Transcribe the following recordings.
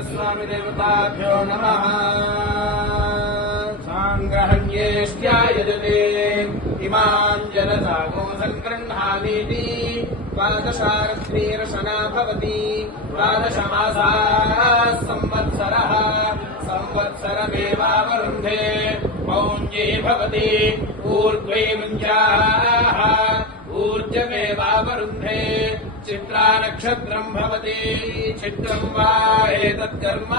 स्वामी देवताभ्यो नमः। सांग्रहण्येष्ट्यायजते इमान् जनतागो सङ्गृह्णामीति द्वादशारत्रीरशना भवति। द्वादशमासाः संवत्सरः संवत्सरमेवावरुन्धे मौञ्जे भवति। ऊर्ध्वे मुञ्जाः ऊर्जमेवावरुन्धे चित्रा नक्षत्रम् भवति। चित्रम् वा एतत्कर्म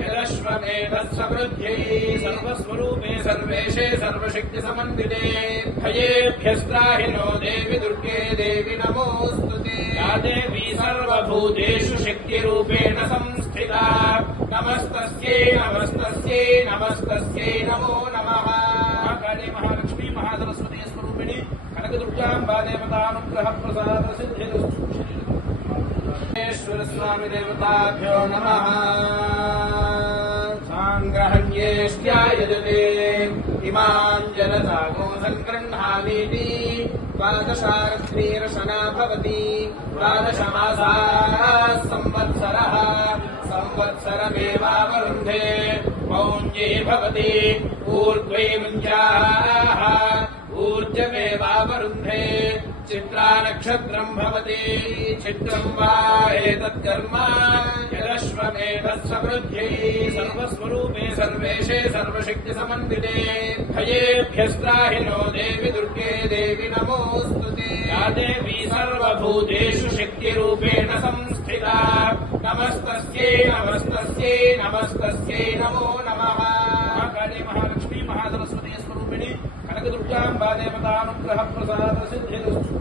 यदश्वमेधः समृद्ध्यै सर्वस्वरूपे सर्वेशे सर्वशक्तिसमन्विते भयेभ्यस्त्राहिनो देवि दुर्गे देवि नमोऽस्तुते। या देवी सर्वभूतेषु शक्तिरूपेण संस्थिता नमस्तस्यै नमस्तस्यै नमस्तस्यै नमो नमः। महाकाली महालक्ष्मी महासरस्वती स्वरूपिणी कनकदुर्गाम्बा देवतानुग्रह प्रसाद सिद्धिरस्तु। स्वामी देवताभ्यो नमः। सांग्रहण्येष्ट्यायजते इमान् जनतागो सङ्गृह्णामीति द्वादशारत्रीरशना भवति। द्वादशमासाः संवत्सरः संवत्सरमेवावरुन्धे मौञ्जे भवति। ऊर्ध्वे मुञ्जाः ऊर्जमेवावरुन्धे चित्रा नक्षत्रम् भवति। चित्रम् वा एतत्कर्म यदश्वमेधः समृद्ध्यै सर्वस्वरूपे सर्वेशे सर्वशक्तिसमन्विते भयेभ्यस्त्राहिनो देवि दुर्गे देवि नमोऽस्तुते। या देवी सर्वभूतेषु शक्तिरूपेण संस्थिता नमस्तस्यै नमस्तस्यै नमस्तस्यै नमो नमः। महाकाली महालक्ष्मी महासरस्वती स्वरूपिणी कनकदुर्गाम्बा देवतानुग्रह प्रसाद सिद्धिरस्तु।